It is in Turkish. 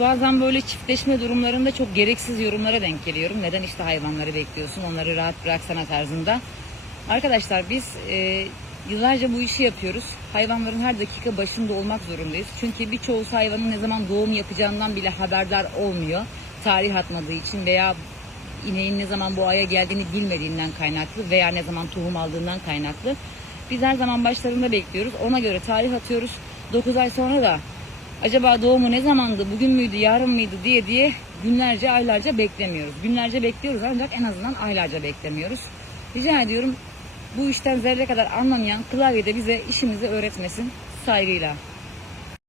bazen böyle çiftleşme durumlarında çok gereksiz yorumlara denk geliyorum. Neden işte hayvanları bekliyorsun, onları rahat bıraksana tarzında. Arkadaşlar biz yıllarca bu işi yapıyoruz. Hayvanların her dakika başında olmak zorundayız. Çünkü birçoğu hayvanın ne zaman doğum yapacağından bile haberdar olmuyor. Tarih atmadığı için veya ineğin ne zaman bu aya geldiğini bilmediğinden kaynaklı veya ne zaman tohum aldığından kaynaklı. Biz her zaman başlarında bekliyoruz. Ona göre tarih atıyoruz. 9 ay sonra da acaba doğumu ne zamandı, bugün müydü, yarın mıydı diye günlerce, aylarca beklemiyoruz. Günlerce bekliyoruz ancak en azından aylarca beklemiyoruz. Rica ediyorum bu işten zerre kadar anlamayan klavyede bize işimizi öğretmesin. Saygıyla.